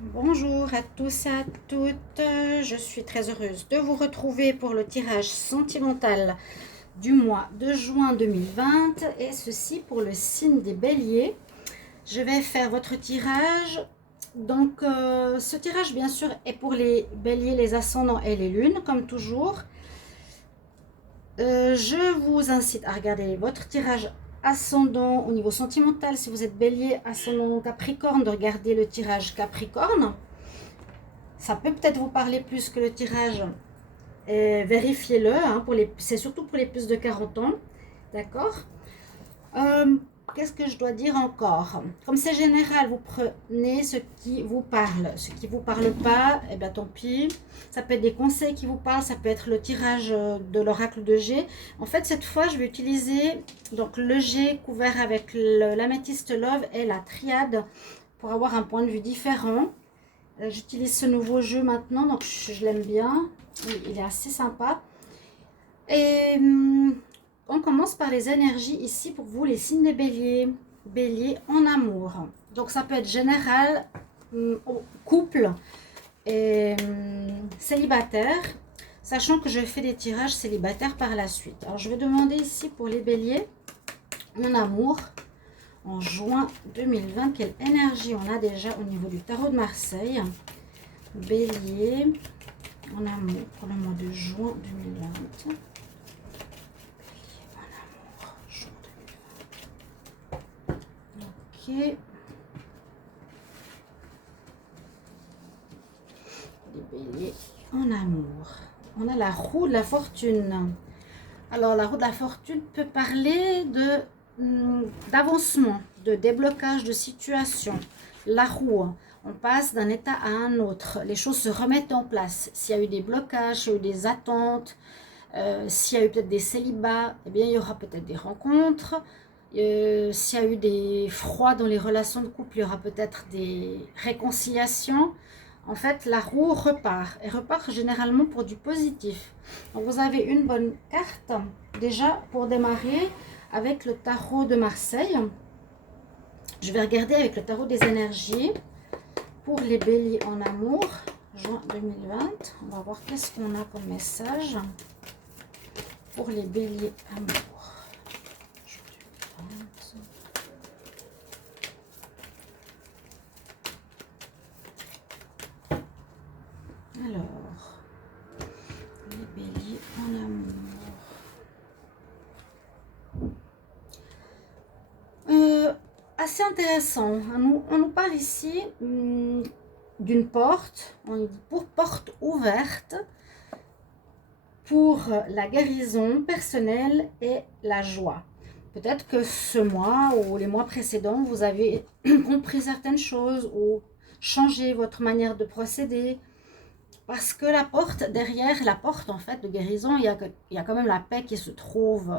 Bonjour à tous et à toutes, je suis très heureuse de vous retrouver pour le tirage sentimental du mois de juin 2020 et ceci pour le signe des béliers. Je vais faire votre tirage. Donc ce tirage bien sûr est pour les béliers, les ascendants et les lunes comme toujours. Je vous incite à regarder votre tirage ascendant au niveau sentimental. Si vous êtes bélier, ascendant capricorne, de regarder le tirage capricorne. Ça peut peut-être vous parler plus que le tirage. Vérifiez-le, hein, c'est surtout pour les plus de 40 ans. D'accord. Qu'est-ce que je dois dire encore? Comme c'est général, vous prenez ce qui vous parle. Ce qui ne vous parle pas, eh bien tant pis. Ça peut être des conseils qui vous parlent, ça peut être le tirage de l'oracle de G. En fait, cette fois, je vais utiliser donc, le G couvert avec l'améthyste love et la triade pour avoir un point de vue différent. J'utilise ce nouveau jeu maintenant, donc je l'aime bien. Il est assez sympa. Et on commence par les énergies ici pour vous, les signes des béliers. Bélier en amour. Donc ça peut être général, couple et célibataire. Sachant que je fais des tirages célibataires par la suite. Alors je vais demander ici pour les béliers en amour. En juin 2020, quelle énergie on a déjà au niveau du tarot de Marseille? Bélier, en amour pour le mois de juin 2020. Bélier, en amour, juin 2020. Ok. Les béliers en amour. On a la roue de la fortune. Alors, la roue de la fortune peut parler d'avancement, de déblocage de situation. La roue, on passe d'un état à un autre. Les choses se remettent en place. S'il y a eu des blocages, s'il y a eu des attentes, s'il y a eu peut-être des célibats, eh bien, il y aura peut-être des rencontres. S'il y a eu des froids dans les relations de couple, il y aura peut-être des réconciliations. En fait, la roue repart et repart généralement pour du positif. Donc, vous avez une bonne carte déjà pour démarrer avec le tarot de Marseille. Je vais regarder avec le tarot des énergies pour les béliers en amour, juin 2020. On va voir qu'est-ce qu'on a comme message pour les béliers amour. Juin 2020. Alors, les béliers en amour. Assez intéressant. On nous parle ici d'une porte, on dit pour porte ouverte, pour la guérison personnelle et la joie. Peut-être que ce mois ou les mois précédents, vous avez compris certaines choses ou changé votre manière de procéder. Parce que la porte, derrière la porte en fait de guérison, il y a quand même la paix qui se trouve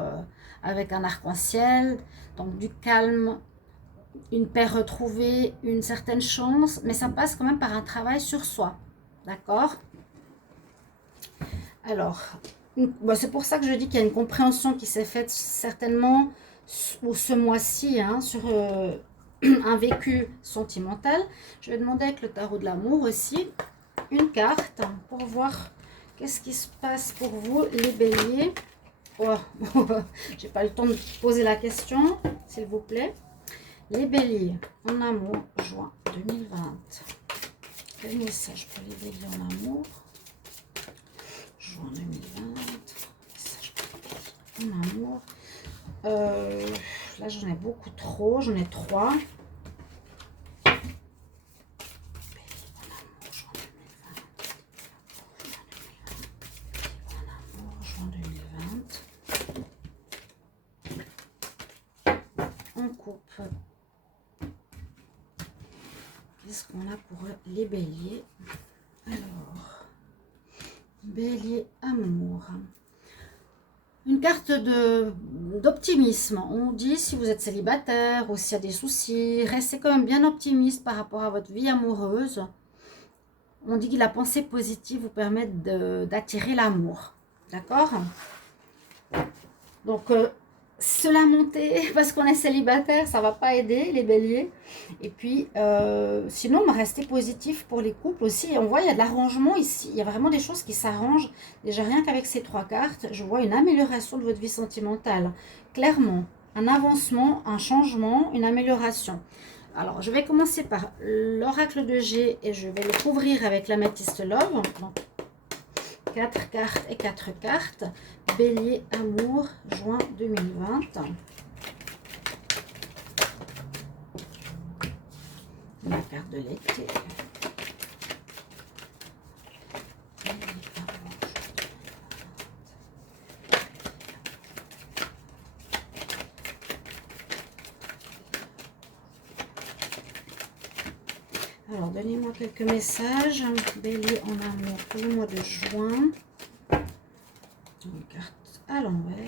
avec un arc-en-ciel, donc du calme, une paix retrouvée, une certaine chance, mais ça passe quand même par un travail sur soi. D'accord? Alors, c'est pour ça que je dis qu'il y a une compréhension qui s'est faite certainement ce mois-ci hein, sur un vécu sentimental. Je vais demander avec le tarot de l'amour aussi une carte pour voir qu'est-ce qui se passe pour vous, les béliers. Oh, j'ai pas le temps de poser la question, s'il vous plaît. Les béliers en amour, juin 2020. Quel message pour les béliers en amour? Juin 2020. Message pour les béliers en amour. Là, j'en ai beaucoup trop. J'en ai 3. On coupe. Qu'est-ce qu'on a pour les béliers? Alors, bélier amour. Une carte d'optimisme. On dit si vous êtes célibataire ou s'il y a des soucis, restez quand même bien optimiste par rapport à votre vie amoureuse. On dit que la pensée positive vous permet d'attirer l'amour. D'accord? Donc, se lamenter parce qu'on est célibataire, ça va pas aider les béliers. Et puis, sinon, restez positif pour les couples aussi. On voit, il y a de l'arrangement ici. Il y a vraiment des choses qui s'arrangent. Déjà, rien qu'avec ces 3 cartes, je vois une amélioration de votre vie sentimentale. Clairement, un avancement, un changement, une amélioration. Alors, je vais commencer par l'oracle de G et je vais le couvrir avec l'améthyste Love. Donc, 4 cartes et 4 cartes. Bélier, amour, juin 2020. La carte de l'été. Alors, donnez-moi quelques messages. Bélier en amour pour le mois de juin. Une carte à l'envers.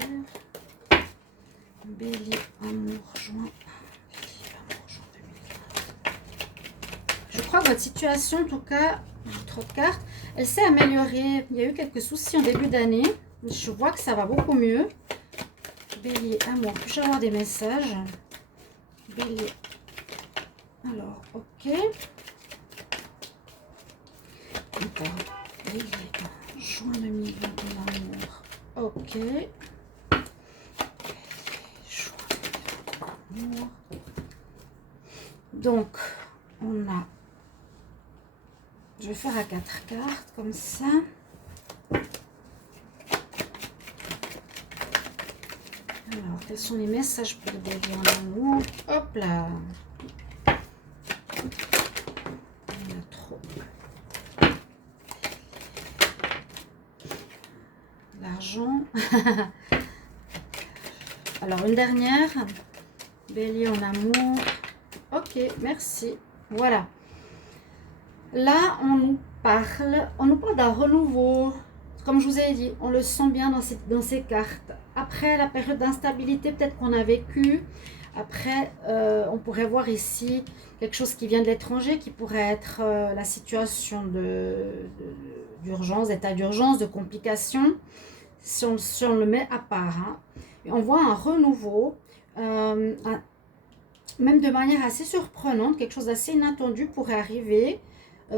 Bélier, amour, juin. Bélier, amour, juin 2020. Je crois que votre situation, en tout cas, trop de cartes, elle s'est améliorée. Il y a eu quelques soucis en début d'année. Je vois que ça va beaucoup mieux. Bélier, amour, puis-je avoir des messages? Bélier. Alors, ok. Encore. Bélier, juin 2020 en amour. Ok. Juin 2020 en amour. Donc, on a... Je vais faire à 4 cartes, comme ça. Alors, quels sont les messages pour le bélier en amour? Hop là! Il y en a trop. L'argent. Alors, une dernière. Bélier en amour. Ok, merci. Voilà. Là, on nous parle d'un renouveau. Comme je vous ai dit, on le sent bien dans ces cartes. Après la période d'instabilité peut-être qu'on a vécu, après on pourrait voir ici quelque chose qui vient de l'étranger, qui pourrait être la situation d'urgence, d'état d'urgence, de complications, si on le met à part. Hein. Et on voit un renouveau, même de manière assez surprenante, quelque chose d'assez inattendu pourrait arriver.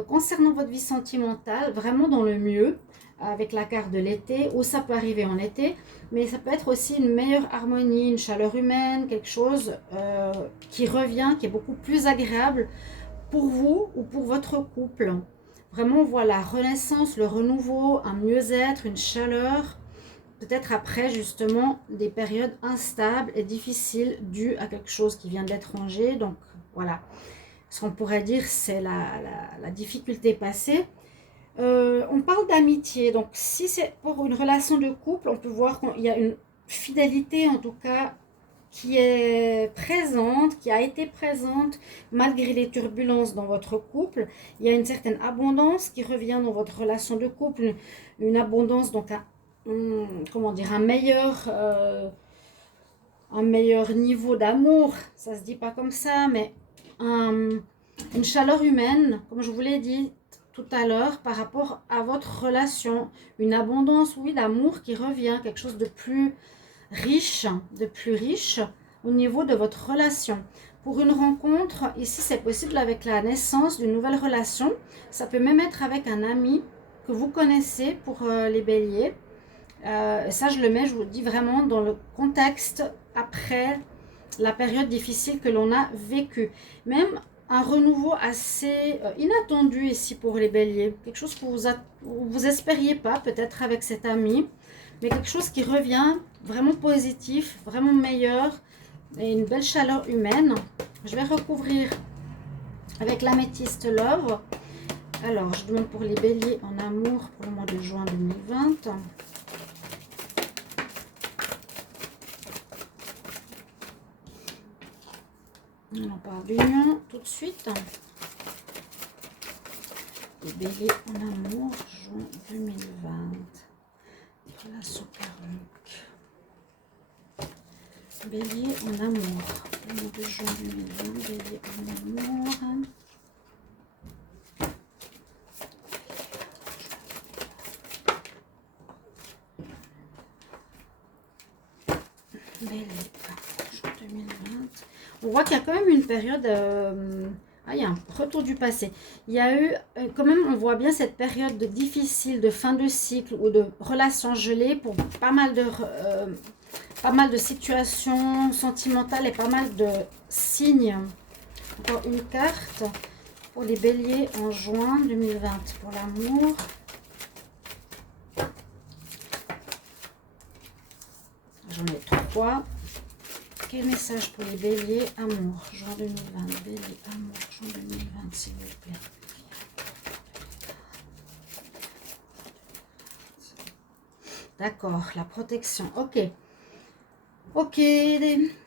Concernant votre vie sentimentale, vraiment dans le mieux, avec la carte de l'été, ou ça peut arriver en été, mais ça peut être aussi une meilleure harmonie, une chaleur humaine, quelque chose qui revient, qui est beaucoup plus agréable pour vous ou pour votre couple. Vraiment, on voit la renaissance, le renouveau, un mieux-être, une chaleur, peut-être après justement des périodes instables et difficiles dues à quelque chose qui vient de l'étranger. Donc voilà. Ce qu'on pourrait dire, c'est la difficulté passée. On parle d'amitié, donc si c'est pour une relation de couple, on peut voir qu'il y a une fidélité en tout cas qui est présente, qui a été présente malgré les turbulences dans votre couple. Il y a une certaine abondance qui revient dans votre relation de couple, une abondance, donc comment dire, un meilleur niveau d'amour, ça se dit pas comme ça, mais une chaleur humaine, comme je vous l'ai dit tout à l'heure, par rapport à votre relation, une abondance, oui, d'amour qui revient, quelque chose de plus riche au niveau de votre relation. Pour une rencontre, ici c'est possible avec la naissance d'une nouvelle relation, ça peut même être avec un ami que vous connaissez pour les béliers. Ça je le mets, je vous dis vraiment dans le contexte après la période difficile que l'on a vécue. Même un renouveau assez inattendu ici pour les béliers. Quelque chose que vous espériez pas peut-être avec cet ami, mais quelque chose qui revient vraiment positif, vraiment meilleur et une belle chaleur humaine. Je vais recouvrir avec l'améthyste Love. Alors, je demande pour les béliers en amour pour le mois de juin 2020. On parle d'union tout de suite. Les béliers en amour, juin 2020. Relation karmique. Bélier en amour. Le mois de juin 2020, bélier en amour. Bélier, juin 2020. On voit qu'il y a quand même une période... il y a un retour du passé. Il y a eu, quand même, on voit bien cette période difficile de fin de cycle ou de relations gelées pour pas mal de situations sentimentales et pas mal de signes. Encore une carte pour les béliers en juin 2020 pour l'amour. J'en ai 3. Quel message pour les béliers amour, juin 2020, bélier, amour, juin 2020, s'il vous plaît. D'accord, la protection, ok. Ok,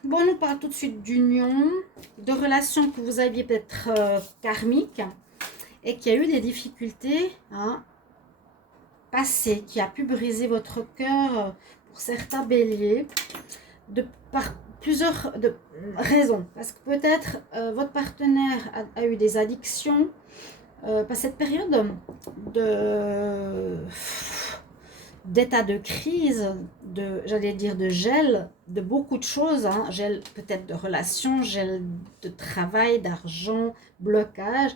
bon, on nous parle tout de suite d'union, de relations que vous aviez peut-être karmiques et qui a eu des difficultés passées, qui a pu briser votre cœur pour certains béliers, par plusieurs raisons. Parce que peut-être votre partenaire a eu des addictions, cette période d'état de crise, j'allais dire de gel, de beaucoup de choses, gel peut-être de relations, gel de travail, d'argent, blocage,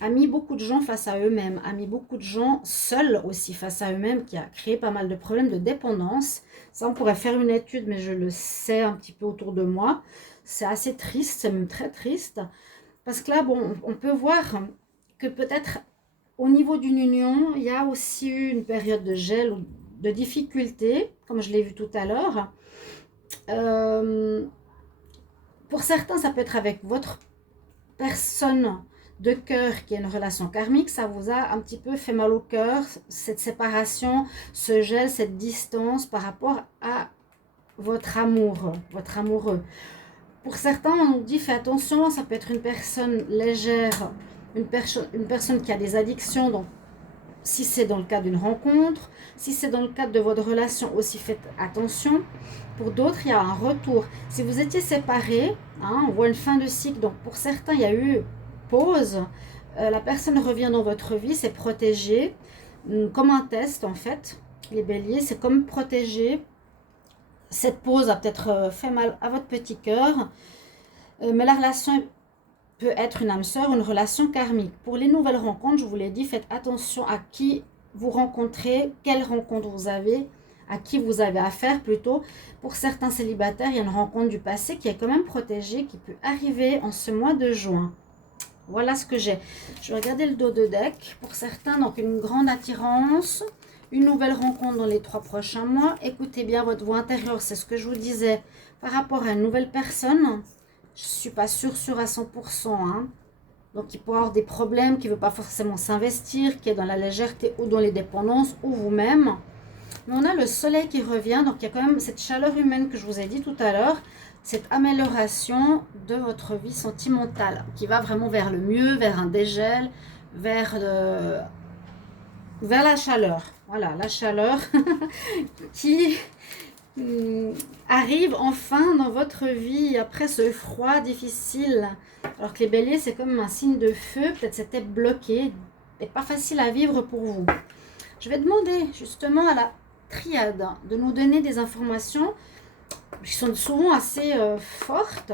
a mis beaucoup de gens face à eux-mêmes, a mis beaucoup de gens seuls aussi face à eux-mêmes, qui a créé pas mal de problèmes de dépendance. Ça, on pourrait faire une étude, mais je le sais un petit peu autour de moi. C'est assez triste, c'est même très triste, parce que là, bon, on peut voir que peut-être au niveau d'une union, il y a aussi eu une période de gel ou de difficulté, comme je l'ai vu tout à l'heure. Pour certains, ça peut être avec votre personne de cœur qui a une relation karmique. Ça vous a un petit peu fait mal au cœur, cette séparation, ce gel, cette distance par rapport à votre amour, votre amoureux. Pour certains, on nous dit fais attention, ça peut être une personne légère, une personne qui a des addictions, donc si c'est dans le cadre d'une rencontre, si c'est dans le cadre de votre relation aussi, faites attention. Pour d'autres, il y a un retour. Si vous étiez séparés, on voit une fin de cycle. Donc pour certains, il y a eu pause. La personne revient dans votre vie, c'est protégé. Comme un test en fait. Les béliers, c'est comme protégé. Cette pause a peut-être fait mal à votre petit cœur. Mais la relation peut être une âme sœur, une relation karmique. Pour les nouvelles rencontres, je vous l'ai dit, faites attention à qui vous rencontrez, quelle rencontre vous avez, à qui vous avez affaire plutôt. Pour certains célibataires, il y a une rencontre du passé qui est quand même protégée, qui peut arriver en ce mois de juin. Voilà ce que j'ai. Je vais regarder le dos de deck. Pour certains, donc une grande attirance, une nouvelle rencontre dans les 3 prochains mois. Écoutez bien votre voix intérieure, c'est ce que je vous disais par rapport à une nouvelle personne. Je ne suis pas sûre à 100%. Donc, il peut avoir des problèmes, qui ne veut pas forcément s'investir, qui est dans la légèreté ou dans les dépendances, ou vous-même. Mais on a le soleil qui revient, donc il y a quand même cette chaleur humaine que je vous ai dit tout à l'heure, cette amélioration de votre vie sentimentale, qui va vraiment vers le mieux, vers un dégel, vers la chaleur. Voilà, la chaleur qui arrive enfin dans votre vie après ce froid difficile. Alors que les béliers, c'est comme un signe de feu, peut-être c'était bloqué et pas facile à vivre pour vous. Je vais demander justement à la triade de nous donner des informations qui sont souvent assez fortes.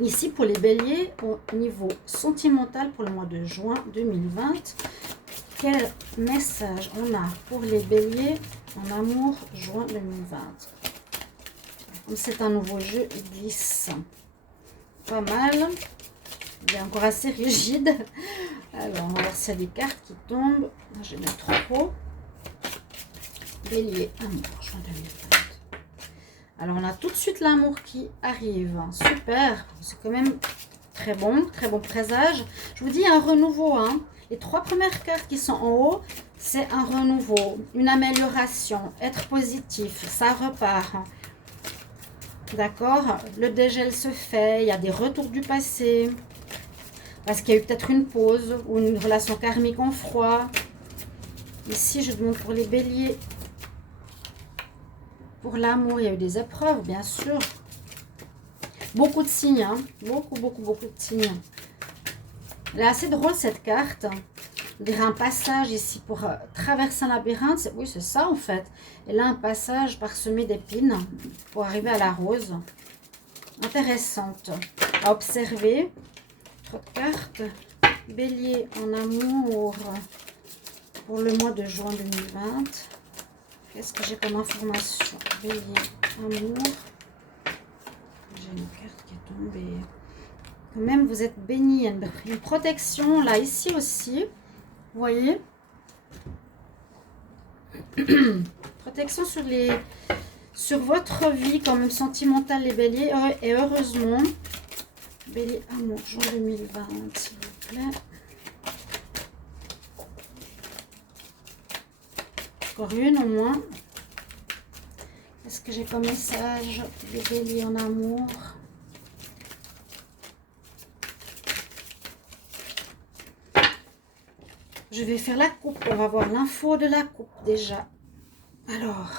Ici, pour les béliers, au niveau sentimental pour le mois de juin 2020, quel message on a pour les béliers en amour juin 2020? C'est un nouveau jeu, il glisse pas mal. Il est encore assez rigide. Alors, on va voir s'il y a des cartes qui tombent. Je vais mettre trop. Bélier, amour juin 2020. Alors, on a tout de suite l'amour qui arrive. Super. C'est quand même très bon présage. Je vous dis un renouveau. Les 3 premières cartes qui sont en haut, c'est un renouveau, une amélioration, être positif, ça repart. D'accord? Le dégel se fait, il y a des retours du passé, parce qu'il y a eu peut-être une pause ou une relation karmique en froid. Ici, je demande pour les béliers. Pour l'amour, il y a eu des épreuves, bien sûr. Beaucoup de signes, beaucoup de signes. Elle est assez drôle cette carte. On dirait un passage ici pour traverser un labyrinthe. Oui, c'est ça en fait. Et là, un passage parsemé d'épines pour arriver à la rose. Intéressante à observer. Autre carte. Bélier en amour pour le mois de juin 2020. Qu'est-ce que j'ai comme information? Bélier, amour. J'ai une carte qui est tombée. Quand même, vous êtes béni. Une protection là, ici aussi. Vous voyez? Protection sur votre vie, quand même sentimentale, les béliers. Et heureusement, bélier, amour, juin 2020, s'il vous plaît. Encore une au moins. Qu'est-ce que j'ai comme message des béliers en amour? Je vais faire la coupe. On va voir l'info de la coupe déjà. Alors,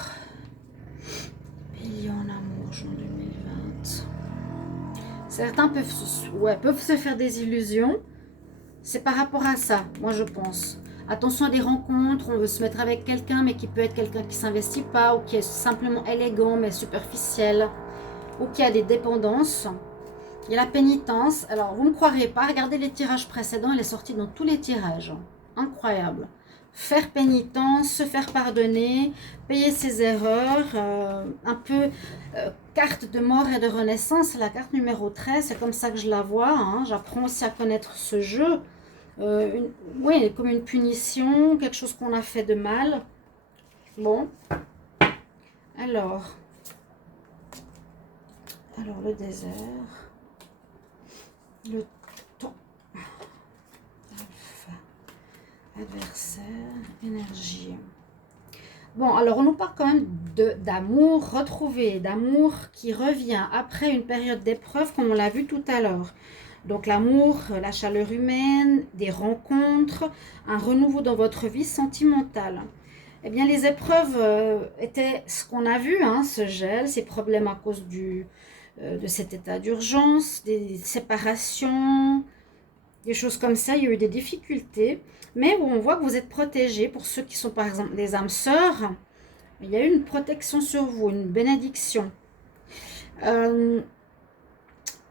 bélier en amour, juin 2020. Certains peuvent se faire des illusions. C'est par rapport à ça, moi je pense. Attention à des rencontres, on veut se mettre avec quelqu'un, mais qui peut être quelqu'un qui ne s'investit pas, ou qui est simplement élégant, mais superficiel, ou qui a des dépendances. Il y a la pénitence. Alors, vous ne me croirez pas, regardez les tirages précédents, elle est sortie dans tous les tirages. Incroyable. Faire pénitence, se faire pardonner, payer ses erreurs, un peu carte de mort et de renaissance, la carte numéro 13, c'est comme ça que je la vois, hein. J'apprends aussi à connaître ce jeu. Oui, comme une punition, quelque chose qu'on a fait de mal. Bon. Alors le désert, le temps, alpha, adversaire, énergie. Bon, alors on nous parle quand même d'amour retrouvé, d'amour qui revient après une période d'épreuve, comme on l'a vu tout à l'heure. Donc l'amour, la chaleur humaine, des rencontres, un renouveau dans votre vie sentimentale. Eh bien, les épreuves étaient ce qu'on a vu, hein, ce gel, ces problèmes à cause de cet état d'urgence, des séparations, des choses comme ça. Il y a eu des difficultés, mais on voit que vous êtes protégés. Pour ceux qui sont par exemple des âmes sœurs, il y a eu une protection sur vous, une bénédiction.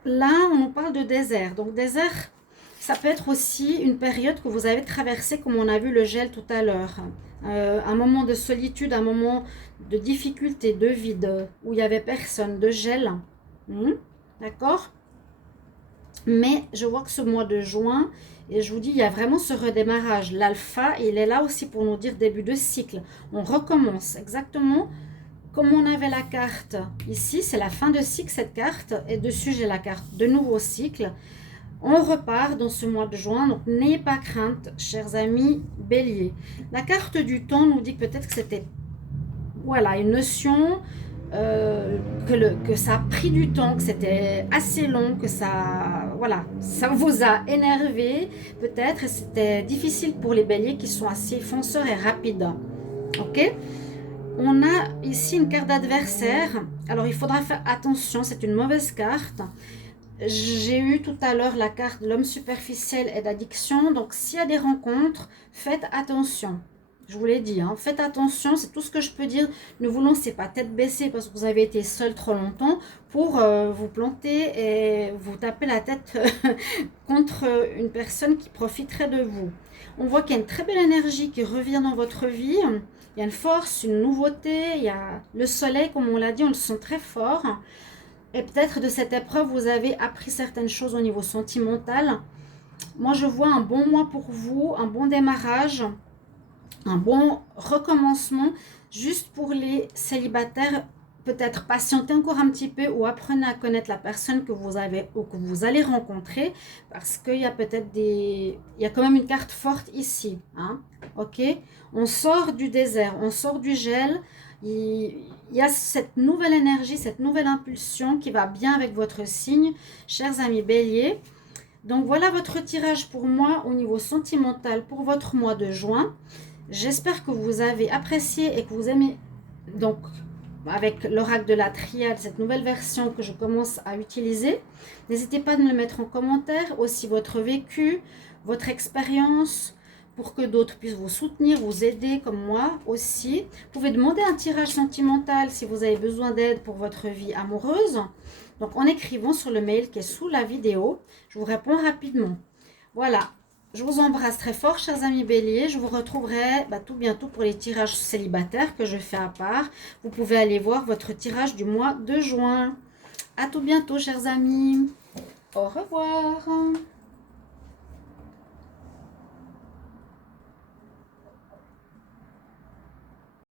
Là, on nous parle de désert. Donc, désert, ça peut être aussi une période que vous avez traversée, comme on a vu le gel tout à l'heure. Un moment de solitude, un moment de difficulté, de vide, où il n'y avait personne, de gel. D'accord? Mais je vois que ce mois de juin, et je vous dis, il y a vraiment ce redémarrage. L'alpha, il est là aussi pour nous dire début de cycle. On recommence exactement comme on avait la carte ici, c'est la fin de cycle cette carte, et dessus j'ai la carte de nouveau cycle. On repart dans ce mois de juin, donc n'ayez pas crainte, chers amis bélier. La carte du temps nous dit peut-être que c'était, voilà, une notion, que ça a pris du temps, que c'était assez long, que ça, voilà, ça vous a énervé peut-être, et c'était difficile pour les béliers qui sont assez fonceurs et rapides. Ok? On a ici une carte d'adversaire. Alors, il faudra faire attention, c'est une mauvaise carte. J'ai eu tout à l'heure la carte de l'homme superficiel et d'addiction. Donc, s'il y a des rencontres, faites attention. Je vous l'ai dit, hein, faites attention, c'est tout ce que je peux dire. Ne vous lancez pas tête baissée parce que vous avez été seul trop longtemps pour vous planter et vous taper la tête contre une personne qui profiterait de vous. On voit qu'il y a une très belle énergie qui revient dans votre vie. Il y a une force, une nouveauté, il y a le soleil, comme on l'a dit, on le sent très fort. Et peut-être de cette épreuve, vous avez appris certaines choses au niveau sentimental. Moi, je vois un bon mois pour vous, un bon démarrage, un bon recommencement. Juste pour les célibataires, peut-être patientez encore un petit peu ou apprenez à connaître la personne que vous avez ou que vous allez rencontrer, parce qu'il y a peut-être il y a quand même une carte forte ici, hein, ok? On sort du désert, on sort du gel, il y a cette nouvelle énergie, cette nouvelle impulsion qui va bien avec votre signe, chers amis béliers. Donc voilà votre tirage pour moi au niveau sentimental pour votre mois de juin. J'espère que vous avez apprécié et que vous aimez, donc avec l'oracle de la triade, cette nouvelle version que je commence à utiliser. N'hésitez pas à me le mettre en commentaire, aussi votre vécu, votre expérience, pour que d'autres puissent vous soutenir, vous aider comme moi aussi. Vous pouvez demander un tirage sentimental si vous avez besoin d'aide pour votre vie amoureuse. Donc en écrivant sur le mail qui est sous la vidéo, je vous réponds rapidement. Voilà, je vous embrasse très fort, chers amis béliers. Je vous retrouverai tout bientôt pour les tirages célibataires que je fais à part. Vous pouvez aller voir votre tirage du mois de juin. À tout bientôt, chers amis. Au revoir.